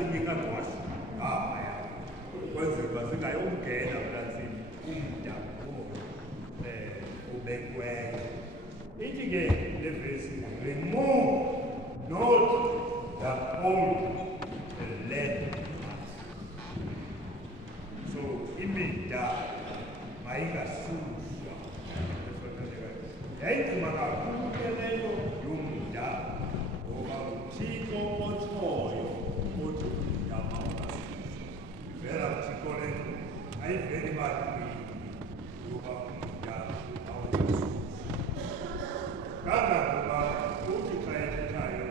sinika ngwazi ngapha kwenzela uba singayongena plasini umda ubekweyo. Ithi ke le vesi, remove not the old land. So imida mayingasuswa. Yayithuma kakhulu ke leyo yomda ngoba uThixo otshoyo othi umda mawungasuswa. Ivela uThixo le ayiveli ebantwini yoba umda mawungasuswa. Kangangoba uthi xa ethethayo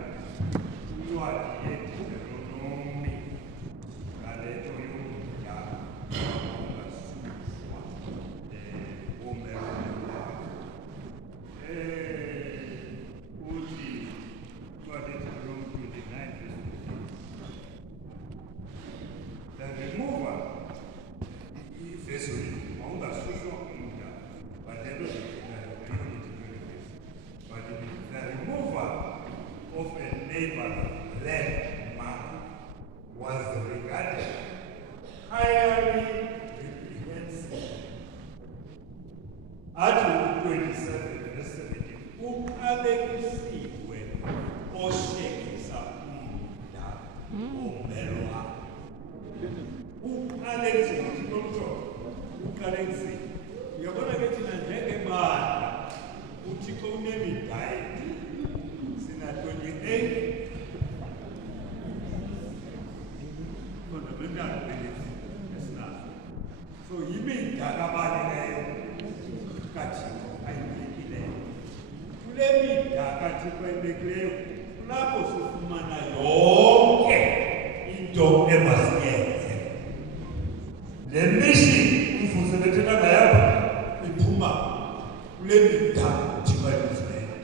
incwadi yeDuteronomi ngale nto yomda mawungasuswa womelwane wakho. Uthi incwadi yeDuteronomi 29 verse 15. The remover, ivesi mawungasuswa umda, but the removal of a neighbor's landmark was regarded highly reprehensible. Article 27, verse 17. Uqalekisiwe oshekisa umda omelwa. Uqalekisiwe uqalekisiwe. Uyabona ke thina njengebandla uThixo unemidayi sina 28 fundamental beliefs esinazo. So yimida kabalileyo kaThixo ayibekileyo. Kule mida kaThixo ayibekileyo kulapho sifumana yonke into emasiyenze. Le mission umvuselethela ngayo iphuma kule mida uThixo ayibekileyo.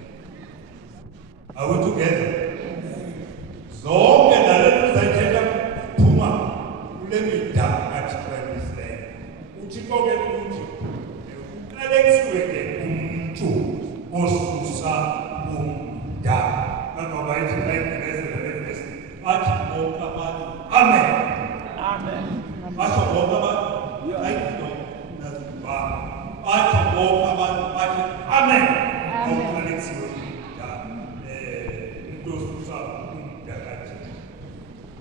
Are we together? Zonke nalento zayithetha iphuma kule mida kaThixo ayibekileyo. uThixo ke uthi uqalekisiwe ke umuntu osusa umda. Kangoba ithi ayibhekezela le vesi athi bonke abantu amen. Amen. Basho bonke abantu ayikho naziba athi bonke abantu bathi amen. Uqalekisiwe umda umuntu osusa umda kaThixo.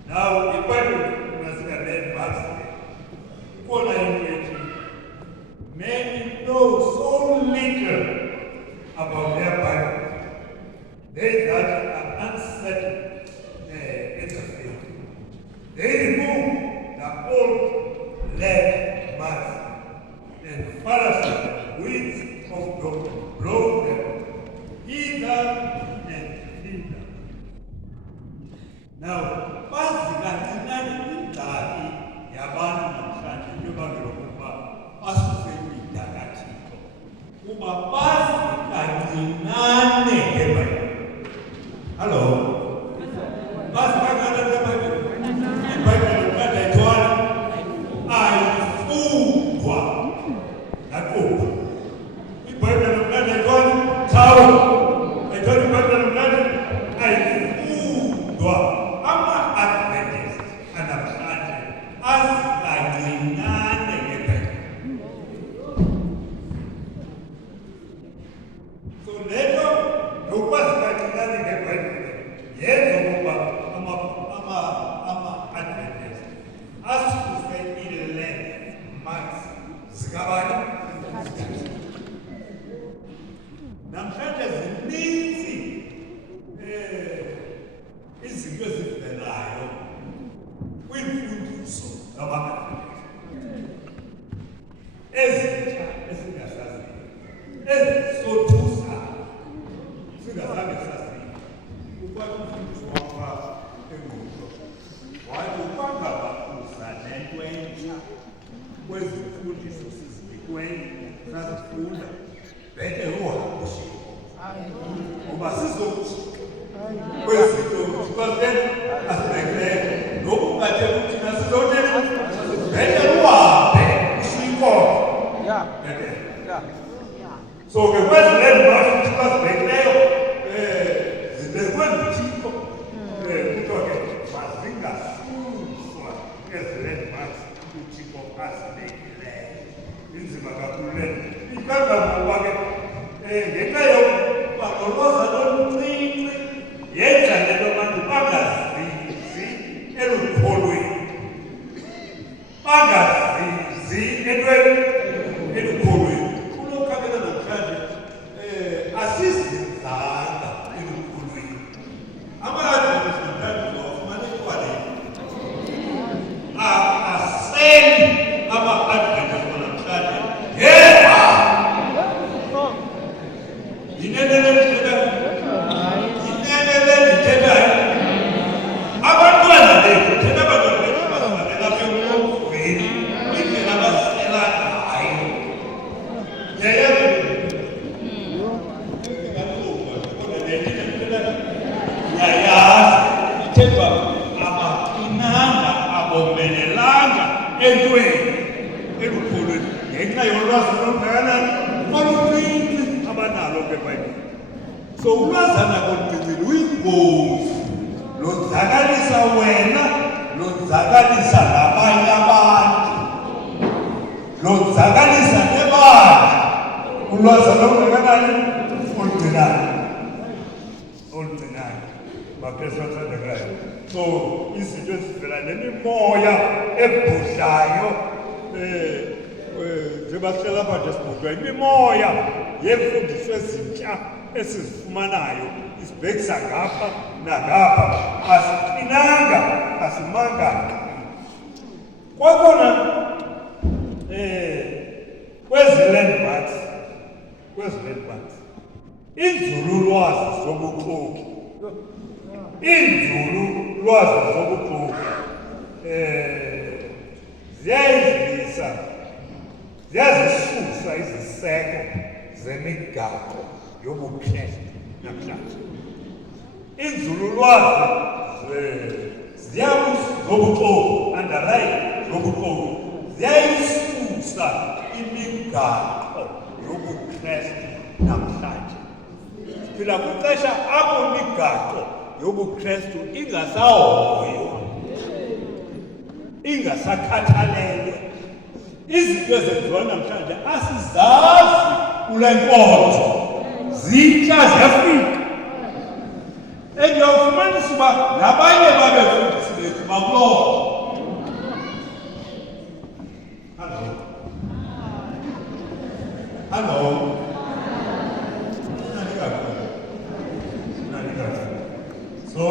Now iBhayibheli nasika le verse kukhona into ethi many know so little about their Bible. They that are unsettled in the faith. They remove the old landmarks and fallacies, weeds of doctrine, blow them hither and thither. Now, bazikancinane indali yabantu namhlanje into ebangela ukuba basuse imida kaThixo kuba bazikancinane ngeBhayibheli. Hello. Bazikancinane ngeBhayibheli. iBhayibheli kade ayithwala ayifundwa nakuba. iBhayibheli kade ayithwala thawu ayithwala iBhayibheli kade ayifundwa. Ama-Adventist anamhlanje azikancinane ngeBhayibheli. So lento yokuba zikancinane ngeBhayibheli yenza ukuba ama-Adventist asuse ii-landmarks zikabani. Namhlanje zininzi izinto ezivelayo kwiimfundiso zama-Adventist ezintsha esingasaziyo, ezisothusayo singazange saziyo. Ukwala umfundisi wakwa engqondo wathi ukwangabakuza nento entsha kwezi mfundiso sizinikweyo sazifunda bheke uhambushiko kuba sizothi kwezinto zikwaZena asibekileyo lokhu kungathela ukuthi nasizotela bheke uhambe usuyinkomo. So ke kwezi landmarks zikwazibekileyo zibekwe nguThixo kuthiwa ke mazingasuswa entweni elukhulweni ngenxa yolwazi olungakanani oluncinci abanalo ke eBhayibhileni. So ulwazana oluncinci luyingozi, lonzakalisa wena, lonzakalisa nabanye abantu, lonzakalisa nebandla. Ulwazana olungakanani oluncinayo, bakheso bathandekayo. So izinto ezivela nemimoya ebhudlayo njengoba sihlala apha nje sibhudlwa imimoya yemfundiso ezintsha esizifumanayo, isibhekisa ngapha nangapha, asiqinanga, asimanga. Kwakhona kwezi landmarks inzululwazi zobuxoki, ziyazisusa iziseko zemigaqo yobuKristu namhlanje. Inzululwazi zobuxoki, underline zobuxoki, ziyayisusa imigaqo yobuKristu namhlanje. Siphila kwixesha apho imigaqo yobuKristu ingasahoywa, ingasakhathalelwa. Izinto ezenziwa namhlanje asizazi kule nkonzo, zitsha ziyafika. Uyawufumanisa uba nabanye babefundisi bethu bakuloo. Hello. So,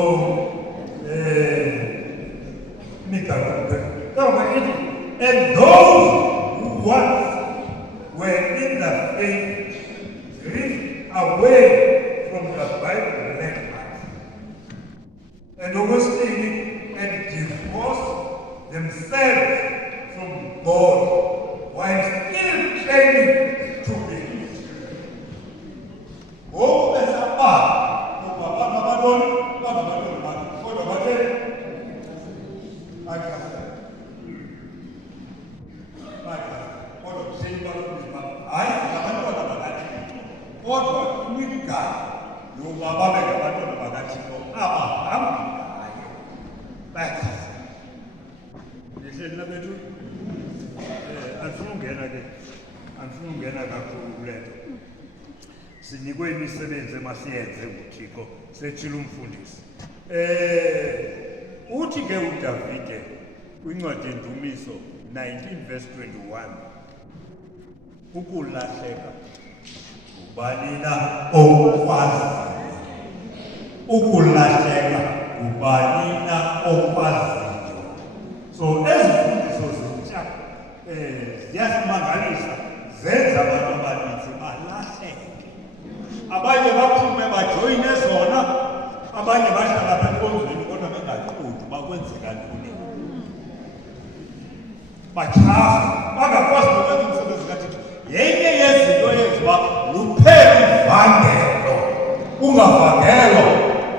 and those who once were in the faith drift away from the Bible landmarks and overstayed and divorced themselves from God while still claiming to be His. Oh, there's a part. Sinikwe imisebenzi emasiyenze uThixo setshila umfundisi. Uthi ke uDavide kwincwadi yeNdumiso 19 verse 21, ukulahleka ubani na okwaziyo, ukulahleka ubani na okwaziyo. So ezifundiso zintsha ziyasimangalisa, zenza abantu abaninzi balahleke. Abanye baphume bajoyine zona, abanye bahlala apha enkonzweni kodwa bengaqondi bakwenzeka ntoni. Batyhafa, bangakwazi nokwenza umsebenzi kaThixo. Yenye yezinto eyenziwa luphele ivangelo, ungavangelo.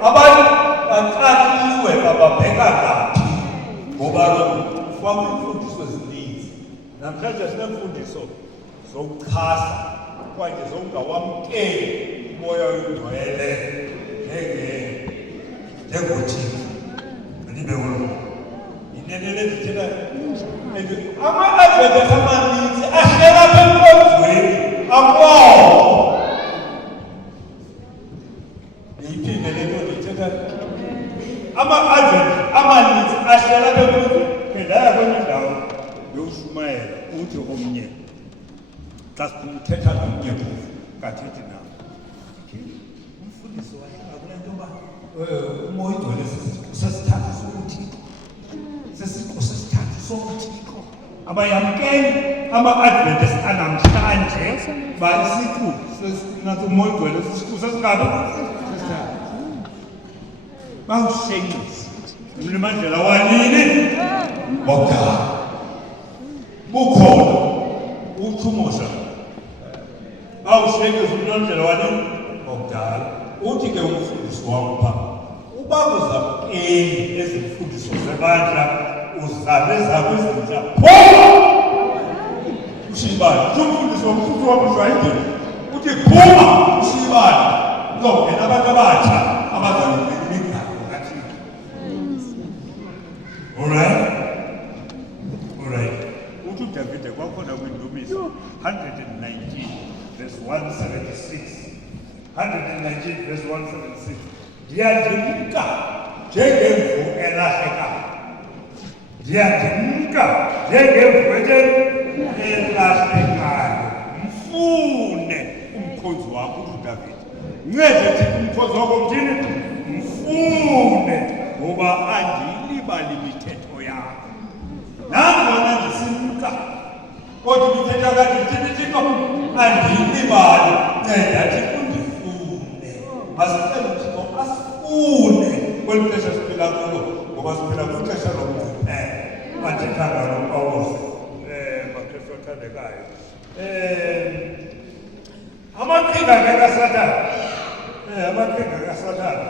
Abantu baxakiwe bababheka ngaphi ngoba ufaka iimfundiso ezininzi. Namhlanje sineemfundiso zokuchasa kwaye zokungawamkeli umoya oyingcwele njengoThixo. Ndibe wona inene lezithela ama-adventist amaninzi ahlela apha enkonzweni akwawo. Ndiyiphinde le nto ndiyithetha, ama-adventist amaninzi ahlela apha enkonzweni. Ke ndaya kwenye indawo yoshumayela, uthi omnye xa uthetha nomnye kufu kathethi nawo, umfundisi wahlala kule nto yoba umoya oyingcwele sesithathu sobuthixo, sesithathu sobuthixo. Abayamkeli ama-adventist anamhlanje basiqu nathi umoya oyingcwele sisiqu sesingaphi, sesithathu. Bawushenxisa uMandlela wanini wokudala bukhona uThumosa, bawushenxisa uMandlela wanini wokudala. Uthi ke umfundisi wam phaa, uba uzamkeli ezi mfundiso zebandla uzabeza kwezinja phuma ushibani umfundisi womfundi wabujwayele uthi phuma ushibani uzongena abantu abatsha abazalibeka imigaqo kaThixo. Alright. Uthi uDavide kwakhona kwiNdumiso 119 verse 176. 119 verse 176. Ndiyandimka njengemvu elahlekayo. Ndiyandimka njengemvu elahlekayo. Mfune umkhonzi wakho uDavide. Ncede thina umkhonzi wakho mthini? Mfune ngoba andiyilibali imithetho yakho. Nangona ndisimka kodwa imithetho yakho Thixo andiyilibali. Nceda Thixo undifune. Masicele uThixo asifune kweli xesha siphila kulo ngoba siphila kwixesha lomngcipheko athetha ngalo uPawulos maKristu athandekayo. Amaqhinga kaSathane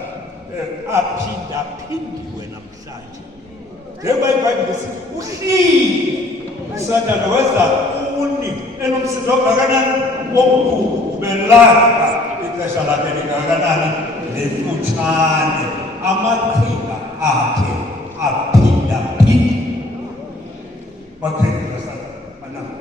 aphindaphindiwe namhlanje. Njengoba iBhayibhile isithi uhlile uSathane wenza uni enomsindo ongakanani omkhulu ubelapha ixesha lakhe lingakanani lifutshane. Amaqhinga akhe aphindaphindile. Maqhinga kaSathane anako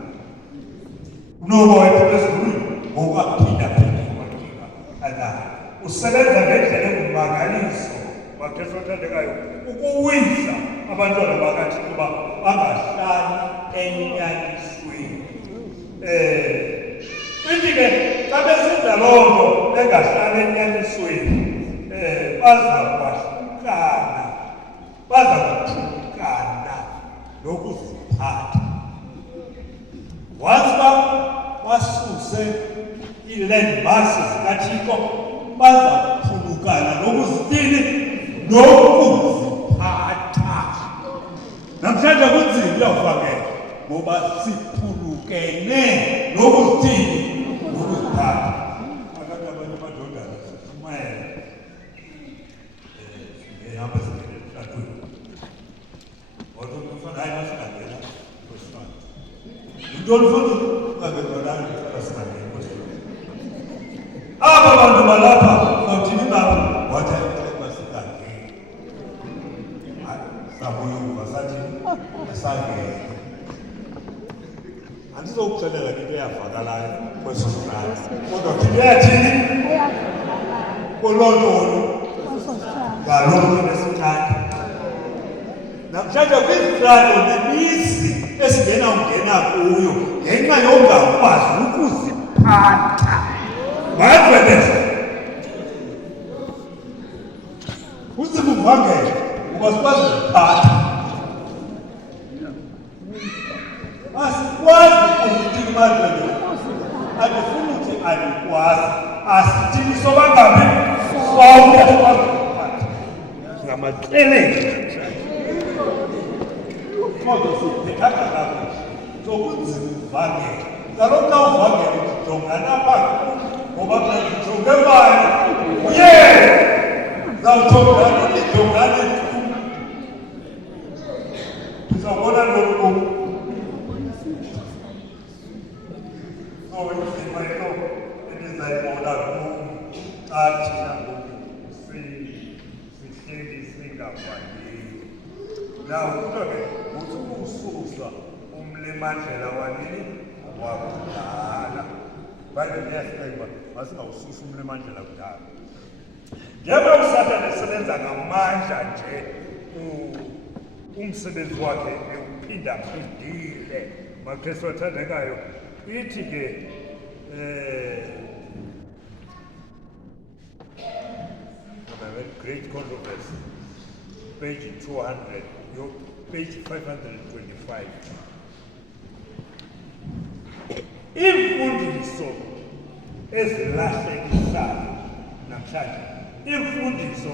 unoba wayephephezulwini ngokwaphindaphindile maqhinga anako. Usebenza ngendlela engumangaliso maKristu athandekayo ukuwisa abantwana bakaThixo ukuba bangahlali enyanisweni. Ithi ke xa besenza loo nto bengahlali enyanisweni baza kuphulukana nokuziphatha. Once basuse ii-landmasses zikaThixo baza kuphulukana nokuzithini nokuziphatha. Namhlanje kunzima uyawufakela ngoba siphulukene nokuzithini nokuziphatha. Abantu amadodana sishumayela ngehamba singene emhlabeni. Kodwa umfana hayi masingangena kwesifana. Yintoni futhi ungabedolanga basingangena kwesifana. Aba bantu balapha bawuthini babo wathi ayixeba singangena. Sabuyuva sathi asangena. Andizokuxelela into eyavakalayo kweso sikhathi. Kodwa thina yathini? Kolotolo. Ngaloo nto besikhathi. Namhlanje kwizifrado nemizi esingena ungena kuyo ngenxa yongakwazi ukuziphatha. Badwebeza. Uzima uvangele ngoba sikwazi ukuziphatha. Asikwazi ukuzithini badwebeza. Andifuni ukuthi andikwazi. Asithini sobangabi? Sonke sikwazi ukuziphatha. Ngamaxelele. Kodwa siphethana kakuhle. Sokunzima uvangele. Kaloku xa uvangele ujongana apha ngoba mna ndijonge bani zawujongana ndijongane tu. Ndizawubona ntoni kum. So inzima into endizayibona kum xa thina ngoku sihleli singavangeli. Now kuthiwa ke ngusukususwa umlemandlela wanini wakudala. Ibhayibhile iyasixelela masingawususi umlemandlela kudala. Njengoba uSathane esebenza ngamandla nje umsebenzi wakhe ewuphindaphindile maKristu athandekayo. Ithi ke Great Controversy page 200 page 525. Imfundiso ezilahlekisayo namhlanje, imfundiso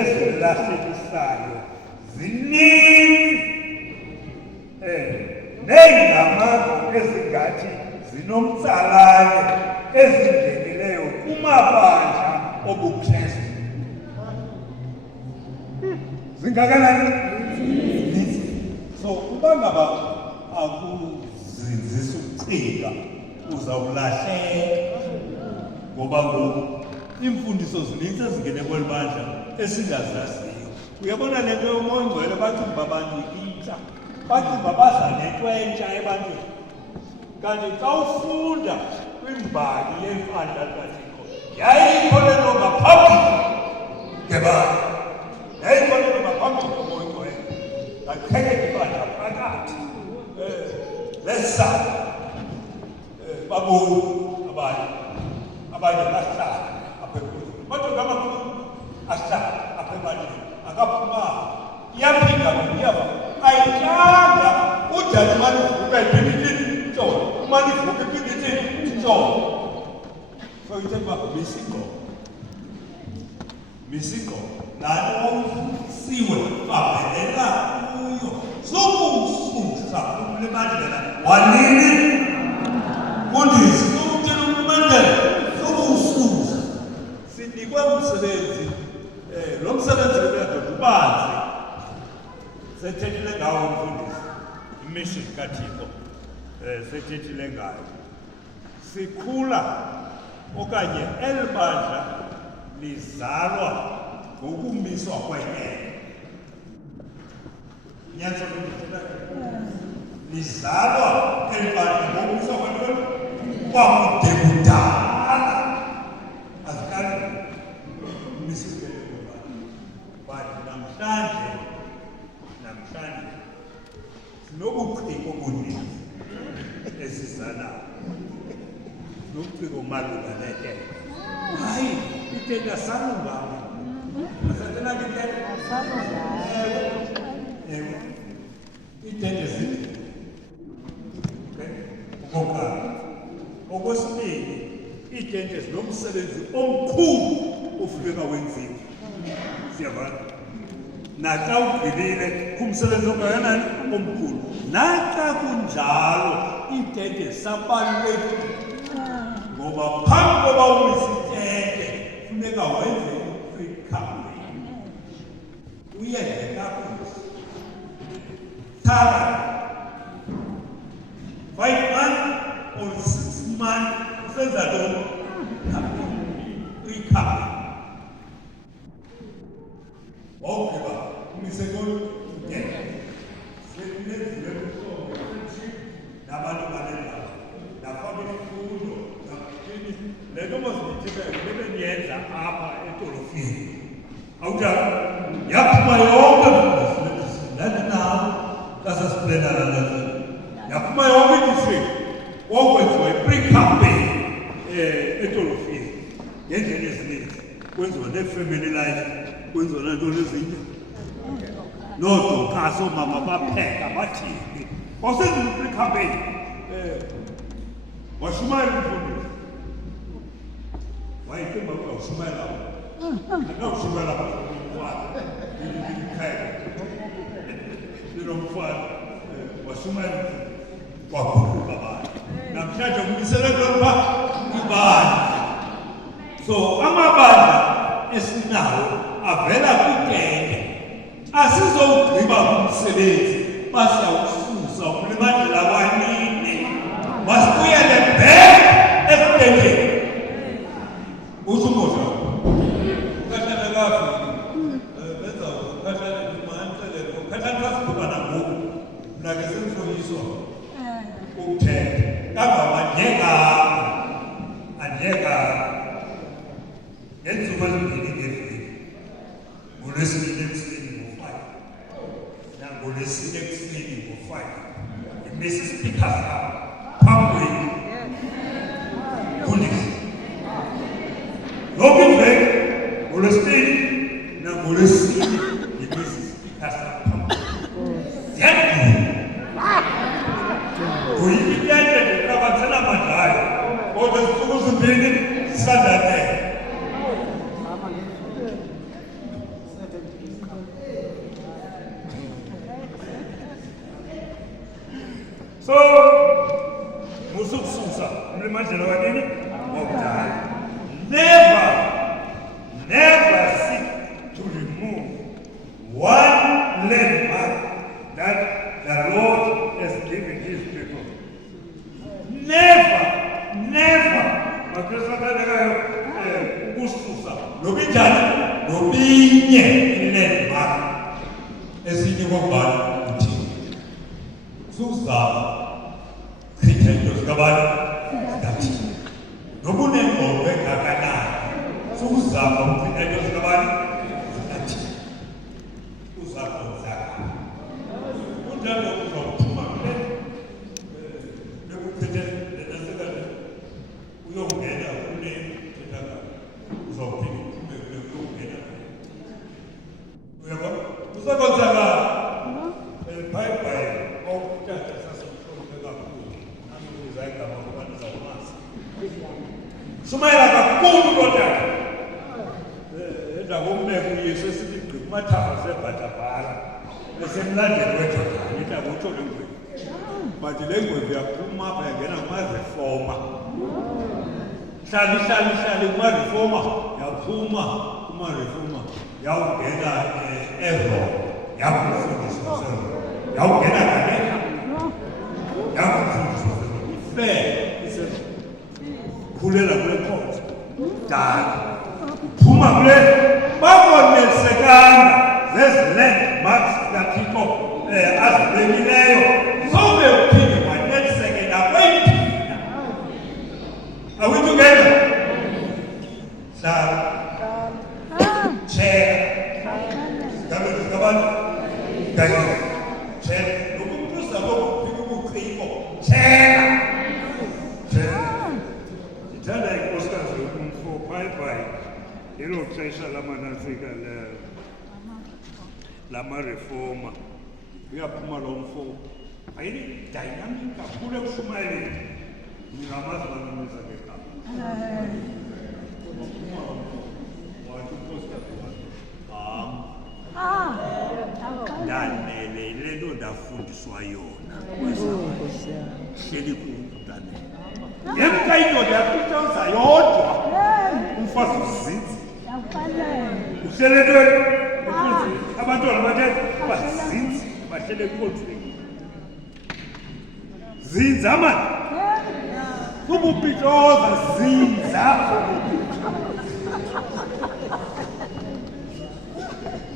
ezilahlekisayo zininzi neengamako ezingathi zinomtsalane ezingenileyo kumabandla obuKristu. Zingakanani? So uma ngaba akuzinzisa ukucika uzawulahleka ngoba ngoku imfundiso zininzi ezingene kweli bandla esingazaziyo. Uyabona le nto yomoya ongcwele bacinga abantu intsha, bacinga baza nento entsha ebantwini. Kanti xa ufunda kwimbali yempandla kaThixo yayikho le nto ngaphambili ngebandla, yayikho le nto ngaphambili komoya ongcwele, ngaqhekeka ibandla phakathi lesana baboni abanye bahlala apha enkundleni, kodwa ngamakhulu ahlala apha ebandleni akaphumanga. Iyaphinda iyava ayityanga udala umane uvuka iphindithi ntshona, umane ivuka iphindithi ntshona. So ithetha uba misa ingqondo laa nto wawufundisiwe bavelela kuyo sokuwususa kule mandlela wanini mfundisi sokutshela umandela sokuwususa sinikwe umsebenzi. Lo msebenzi wedoda ubanzi sethethile ngawo umfundisi imission kaThixo, sethethile ngayo. Sikhula okanye eli bandla lizalwa ngokumiswa kwenyelo. Nyathelo lizalwa eli bandla ngokumiswa kwenyelo kwakude kudala. Azikali umiswe but namhlanje sinobuciko obuninzi esizanayo, sinobuciko malunga netente. Hayi, itente asalunganga. Asathenanga itente? Ewe, itente zithi. Okokuqala. Okwesibini, itente zinomsebenzi omkhulu ofuneka wenziwe. Siyavana. Naxa ugqibile kumsebenzi ongakanani omkhulu, naxa kunjalo itente zisabalulekile ngoba phambi koba umise itente funeka wenze i-pre-campaign, uyenze kakuhle. Thala 5 months or 6 months usenza ntoni? Pre-campaign. Wawugqiba umise ntoni? Itente. Sekunenzile ubuhlobo, friendship nabantu balendalo, nafaka imfundo, nakuthini. Le nto mosiyithibeyo bebeniyenza apha edolofini. Awunjalo? Yaphuma yonke ndandinawo kasasiplenana nazo. Yaphuma yonke i-district kwakwenziwa i-pre-campaign edolofini ngendlela ezininzi. Kwenziwa nee-family life, kwenziwa nantoni ezinye. Noodokas, oomama bapheka bathini. Kwasenziwa i-pre-campaign. Washumayela umfundisi. Wayicinga uba ushumayela akawushumayela umfana. Ndipheka. Ndinomfana. Washumayela umfundisi. Kwakhuluka abantu. Namhlanje kumisele ntoni pha? Ibandla. So amabandla esinawo avela kwitente. Asizowugqiba umsebenzi basiyawususa kule mandlela wanini. Masibuyele back esitenteni. Utsho uMoja. Ukhahlane kafiki. Benza ukhahlane ndimanixelele. Ukhahlane kasibuka nangoku. Mna ke sendisoyiswa ukuthetha. Kangaba andiyeka ngeentsuku ezimbini ngeveki. NgoLwesibini ekuseni ngo-5 nangoLwesine ekuseni ngo-5 imisa ispika sakho phambi kwenu mfundisi. Yonke iveki ngoLwesibini nangoLwesine imisa ispika sakho phambi kwenu. Ziyadinga ngoyika itente ndiqabanisela amadlayo kodwa izintsuku zimbini zisandanele. So, musukususa kule mandlela wanini wakudala. Never seek to remove one landmark that the Lord has given his people. Never ukususa nobinjani nobinye ilandmark esinye kokubani uthini suzama chitha into zikabani zikathini nobunengqondo engakanani sukuzama uchitha into zikabani zikathini uzakwenzakala unjalo uzophuma kule bekuchithe lenasekale uyongena kule thethaka uzawuphinda uphume kule uyongena uyabona uzakwenzakala bye-bye okuthatha sasemhlophe kakhulu angibuza igama ngoba ndizawumazi sumayela kakhulu lodaka enza kombeko uyesu esithi gqi kumathafa sebhatabhala esemlandeli wejordani ithi akutsho le ngwevu but le ngwevu yaphuma apha yangena kumarefoma hlali kumarefoma yaphuma kumarefoma yawungena eRoma yakufundiswa seRoma yawungena kanena yakufundiswa seRoma ife iseRoma khulela kule nkonzo dala uphuma kule bakonelisekanga zezi-landmarks zikathixo azibekileyo sobe uphinde waneliseke nakweyithina. Are we together? Hlala tsheka zigabe zikabantu kanye tsheka nokubuza kokuphika ubuciko tsheka ndithanda inkosikazi yokumfo bye-bye elo xesha lamanafika lamarefoma uyaphuma lo mfo ayidynamic kakhulu ekushumayeleni ningamazi banamisa ngegama wathi unkosikazi ndanele le nto ndafundiswa yona hleli kumntanele yemka indoda yapitauza yodwa umfazi uzinzi uhlele ntweni abantwana bathe bazinzi bahlele enkonzweni zinza mani ubupitoza zinza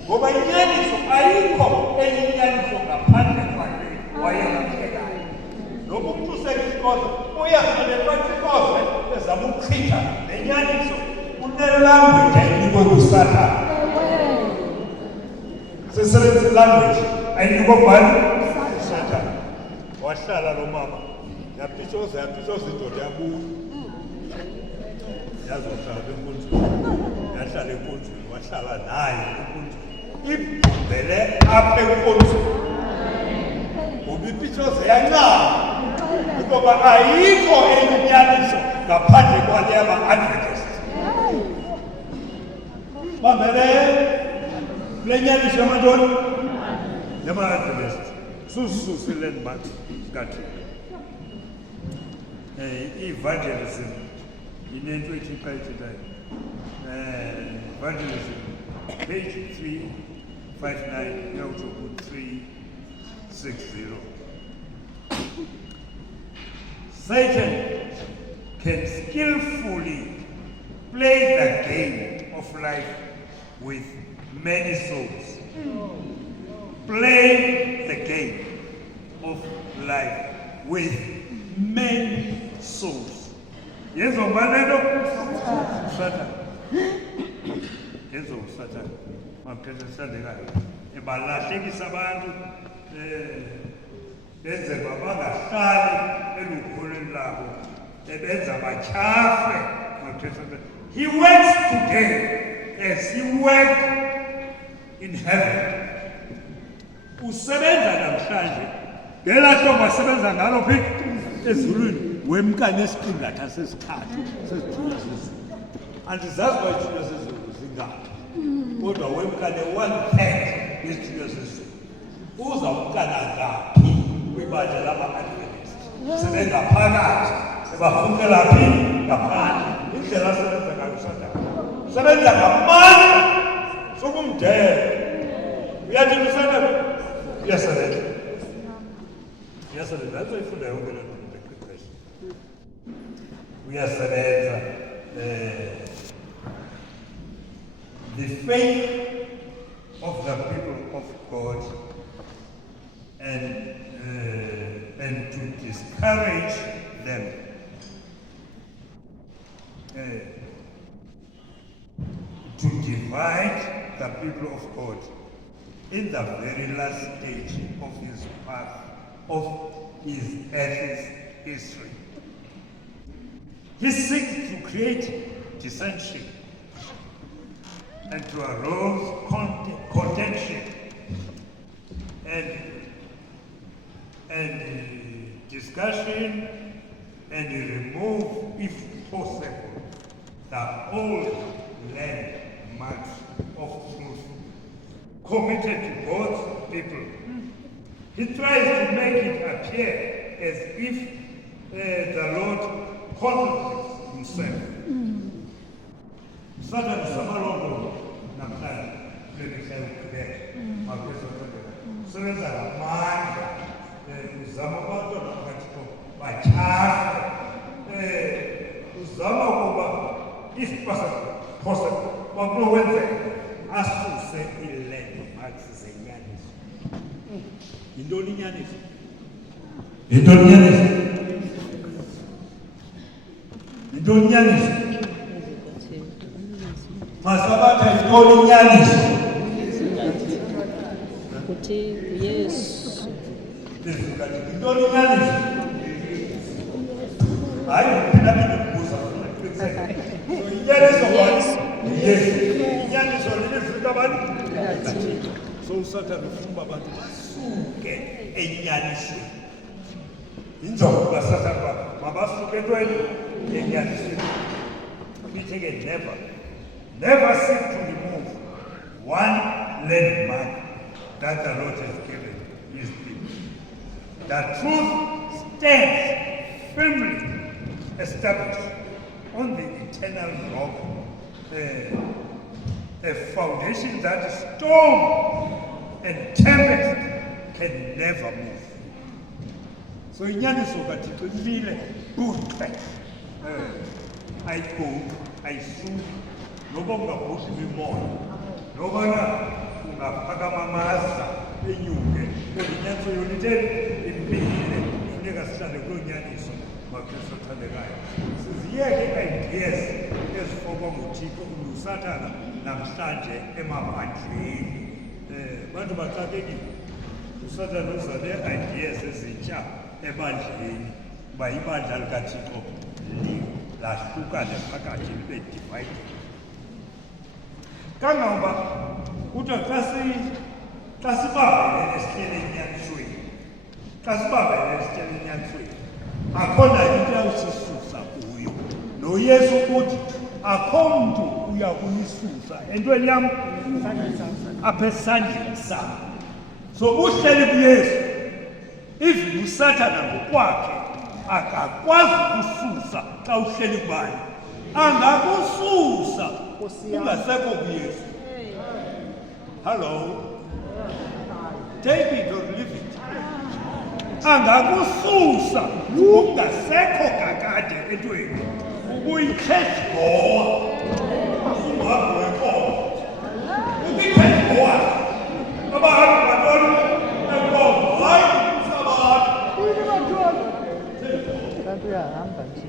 ngoba inyaniso ayikho eyinyaniso ngaphandle kwale wayengaphekayo noba umntu usekikoza uyazelekwatsikoze ezama ukuchitha lenyaniso unelanguage ayinikwe ngusathana sesebenzisa ilanguage ayinikwe ngubani usathana wahlala lo mama yapitshoza indoda yabuya yazohlala enkonzweni yahlala enkonzweni wahlala naye enkonzweni ibhele apha enkonzweni ngoba ipitshoza yancama ngoba ayikho eyinyaniso ngaphandle kwale yama-adventist bambele kule nyaniso yamantoni yama-adventist sususe landmark kathi evangelism inento ethi xa ithethayo evangelism page 359 uyawutsho ku-360 Satan can skillfully play the game of life with many souls. Play the game of life with many souls. Yenzo mbalelo Satan. Yenzo Satan. Maphethe sandekayo. Ebalahlekisa abantu benze babangahlali elukhuleni labo ebenza batyhafe. He works today as he worked in heaven. Usebenza namhlanje ngela hlobo asebenza ngalo phi ezulwini wemka nesiqingatha sesithathu sesithuba sezulu andizazi uba isithuba sezulu zingaphi kodwa wemka ne-1/3 yesithuba sezulu uzawumka nangaphi kwibandla lama-adventist sebengaphakathi sebafukela phi ngaphandle indlela asebenza ngayo usathana usebenza ngamandla sokumdela uyathi usathana uyasebenza uyasebenza azoyifunda yonke le nto ngeqeqesho uyasebenza the faith of the people of God and to discourage them to divide the people of God in the very last stage of his path, of his earth's history. He seeks to create dissension and to arouse contention and discussion and remove, if possible, the old landmarks of truth committed to God's people. He tries to make it appear as if the Lord contradicts himself. Satan samalondo namhlanje kulemisela ukubeka maphezulu sebenza ngamandla uzama abantwana abathiko bachaze uzama ukuba if possible bakunokwenzeka asuse i-landmarks zenyaniso. Yintoni inyaniso? Yintoni inyaniso? Yintoni inyaniso? Masabatha yintoni inyaniso? Ukuthi uYesu. Yintoni inyaniso? Hayi phela ngikubuza inyaniso kwathi Yesu. Inyaniso lelifika abantu. So uSathane ufuna abantu basuke enyanisweni. Injongo kaSathane mabasuke entweni enyanisweni. We take it never seek to remove one landmark that the Lord has given his people. The truth stands firmly established on the eternal rock, a foundation that storm and tempest can never move. So inyaniso kaThixo ilile buqe ayiguqi ayisuki noba ungabhushi imimoya nobana ungaphakama amasa enyuke kodwa inyaniso yona itheni impile funeka sihlale kuloo nyaniso maKristu athandekayo siziyeke i-ideas ezifokwa nguThixo nguSathane namhlanje emaphandleni bantu baxakekile uSathane uza nee-ideas ezintsha ebandleni uba ibandla likaThixo lahlukane phakathi libe divided kangangoba kuthiwa xa sibambene esihlele enyanisweni akho nayo into yawusisusa kuyo noYesu uthi akho mntu uya kuyisusa entweni yam apha esandleni sam. So uhleli kuYesu even uSathane ngokwakhe akakwazi ukususa xa uhleli kubani angakususa ungasekho kuYesu. Hello, take it or leave it. Angakususa ungasekho kakade entweni uyi-church goer ungahambi wenkomo uyi-church goer abahambi bantoni enkomo hayi usabantu Kanti uyahamba nje.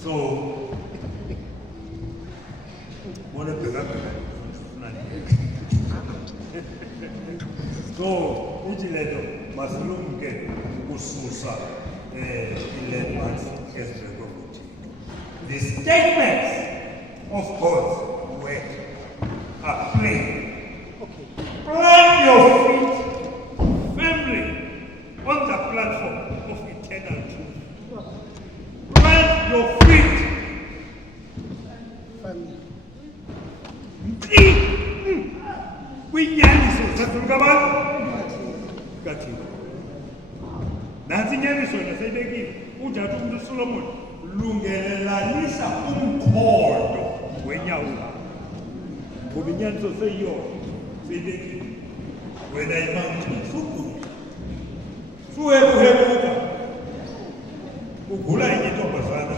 So, what a so, ujiledo masilumke kususa landmarks ezibekwe nguThixo. The statements of God's word are kwinyaniso zathuluka abantu kathini nansi inyaniso naseyibekile unjathu umuntu uSolomon lungelelanisa umkhondo wenyawo lakho ngoba inyaniso seyiyona seyibekile wena imangcini sukuya suhebuhebuka ugula enye intombazana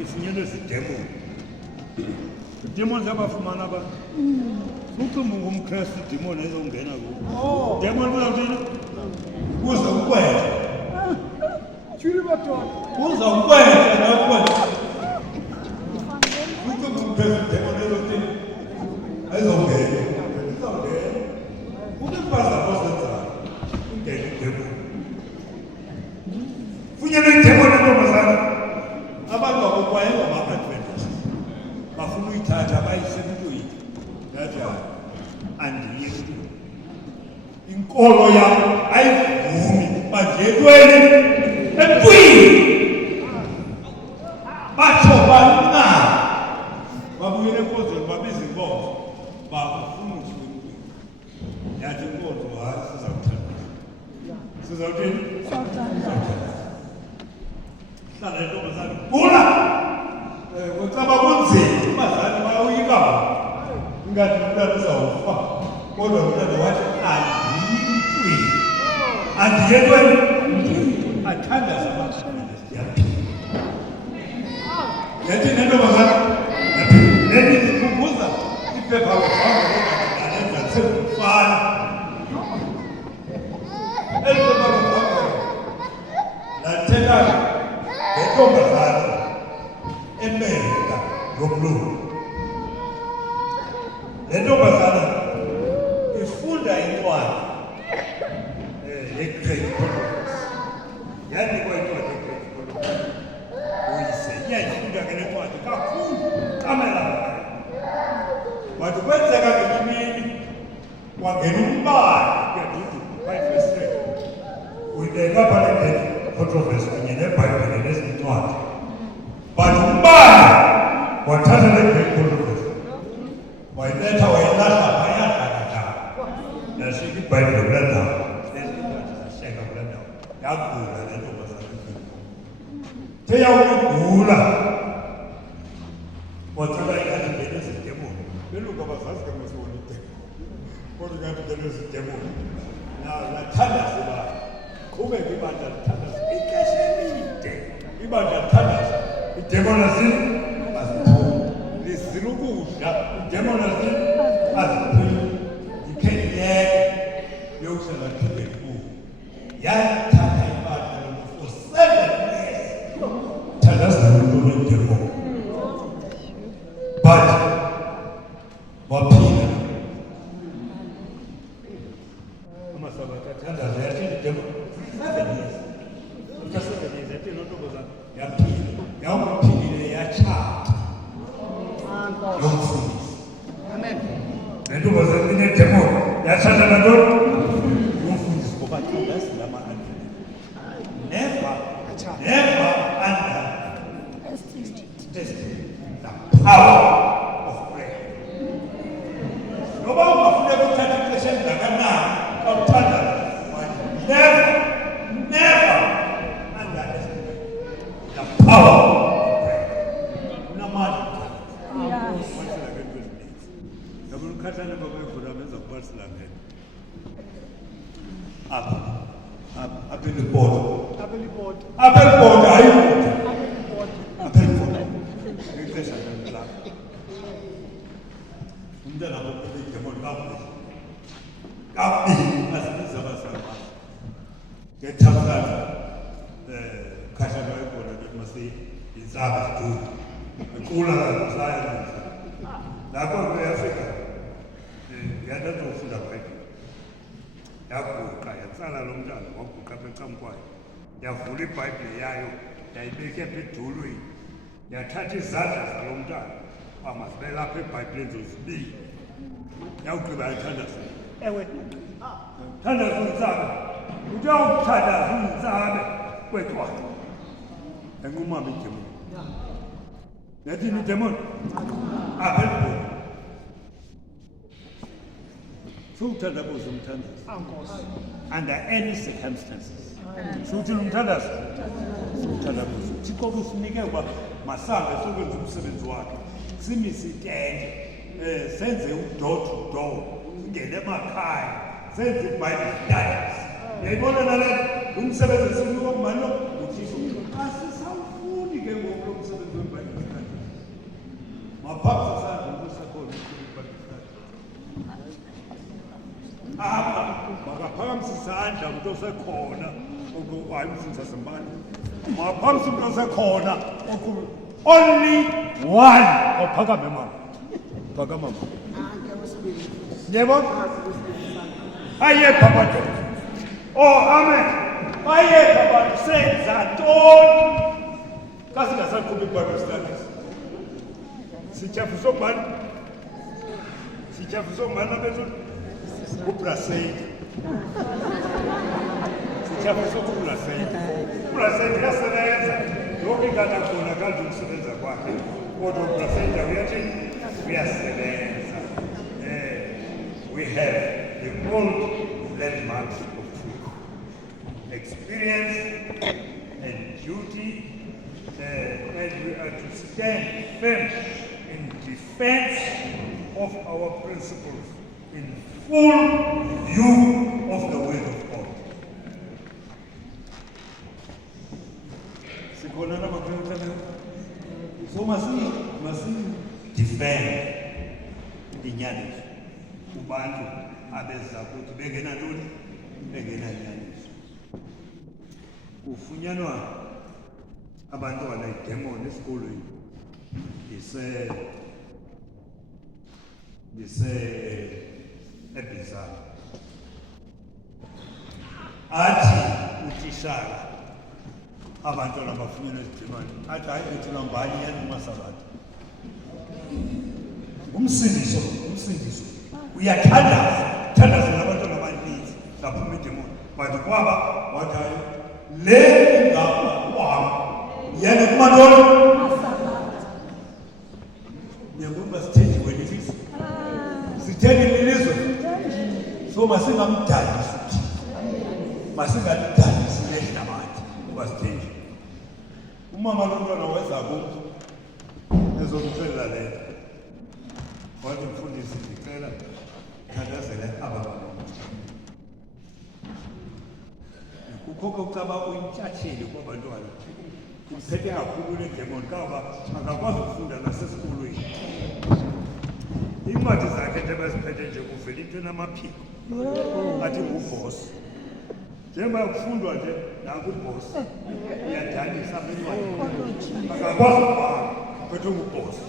ifunyenwe zidemoni idemoni zabafumana abantu ucimba ngumkristu idemoni ezongena kuwo idemoni uzawuthini kuza ukwenza kuza ukwenza nakwenza ucimba ngumkristu idemoni ezongena ayizongena izawungena kube mfaza kosenzayo ungena idemoni funyenwe idemoni entombazana abantu bakokwaye ngama-adventist bafuna uyithatha bayisebuntwini yathi andiyi inkolo yam ayivumi bandiyetweni ebuntwini batsho bana babuyele enkonzweni babiza inkonzo bafuna usebuntwini yathi inkonzo hayi sizawuthini hlala intombazana gula kucaba kunzima abazali bayawuyika ingathi umntana uzawufa kodwa umntana wathi andiyetweni athandaza yathi nentombazana yathi ndikhumbuza iphepha lokuhamba sekufana eli phepha lokuhamba lathetha ngentombazana emelika yomlungu le ntombazana ifunda incwadi ye-Great Controversy yanikwa incwadi ye-Great Controversy uyise iyayifunda ke le ncwadi kakhulu kamela wathi kwenzeka ngenye imini kwangena umbane kuyaduduka 5:3 uyibeka phana i-Great Controversy kunye nebhayibhile nezincwadi but umbane wathatha le-Great Controversy wayiletha wayilahla phayadakada yashika ibhayibhile kula ndawo ezincwadi zasheka kula ndawo yagula le ntombazana seyawukugula wacela ingathi ngene zidemoni beluka bazazi kamesibona idemoni kodwa ingathi ngene zidemoni lathandaza ibandla qhubeka ibandla lithandaza ixesha elide ibandla lithandaza idemoni aziphume lizila ukudla idemoni aziphume ikheliyeke yokuhlala qhubeka kuwo yathatha ibandla lolu for 7 years thandaza umuntu wedemoni but waphila amasabatha athandaza yathi idemoni 7 years after 7 years yathi nontombazana yaphila yawumaphilile yatshata yomfundisi amen nentombazana inedemoni yatshata nantoni yomfundisi ngoba thandazi lama-adventist never underestimate the power of prayer noba ungafuneka ukuthatha ixesha elingakanani awuthandaza never underestimate the power of prayer unamandla ukuthandaza ngento ezininzi yabona ukhahlane babayikhona benza kubasilangena apha elibhoda hayi apha elibhoda ngexesha lakho umntana bokuba idemoni kabili asibiza abazali ngethamsanqa khahlane wayekhona ke mase intsaba ziduka ecula saya lapho kuyafika yatazofunda bhayibhile yaguqa yatsala lo mntana waguqa apha ecamkwayo yavula ibhayibhile yayo yayibeke apha edolweni yathatha izandla zalo mntana amazibela apha ebhayibhileni zozibili yawugqiba yathandaza ewe thandaza uyitsabe uthi yawuthandaza uyitsabe kwecwadi yanqumama idemoni yathini idemoni apha elibhoni siwuthandabuze umthandazo under any circumstances siwuthini umthandazo siwuthandabuze uthixo kusinike uba masambe sokwenza umsebenzi wakhe simise itente senze u-door to door singene emakhaya senze i-Bible studies yayibona nale umsebenzi esinika kumano uthixo asisawufuni ke ngoku lo msebenzi we-Bible studies maphambi sisandla ukusakhona i-Bible studies apha makaphakamisa isandla umntu osekhona hayi umsindisa sembani maphamisa umntu osekhona only one ophakame mama phakama mama yebo ayepha abantu amen ayepha abantu senza ntoni kasingasaqhubi iBible studies sityhafisa okubani abethu ubrasade sityhafisa ukubrasade uyasebenza yonke ingane khona kanje ukusebenza kwakhe kodwa ubrasade uyathi uyasebenza we have the old landmarks of truth experience and duty and we are to stand firm in defense of our principles in full view of the word of God. So must defend inyaniso kubantu abeza ukuthi bengena ntoni bengena inyaniso kufunyanwa abantwana idemoni esikolweni ebizana athi utishara abantwana bafunyanwa izidemoni athi hayi ethula mbani yanumasabantu umsindiso uyathandaza nabantwana abaninzi laphuma idemoni but kwaba wathi hayi le ingaba kwaba yena kumantoni njengoba sithethiwe lilizwe sithethe lilizwe so masingamdalisi masingalidalisi lehlabathi uba sithethe umama lomntwana weza kumntu ezomxelela le wathi mfundisi ndicela thandazele aba kukho kokucaba uyintshatsheli kwabantwana kuphethe kakhulu nedemoni kaba akakwazi ukufunda nasesikolweni iincwadi zakhe nje baziphethe nje kuvela into enamaphiko athi ngubhosi njengoba kufundwa nje nakubhosi iyadanisa apha encwadini akakwazi ukubhala phethwe ngubhosi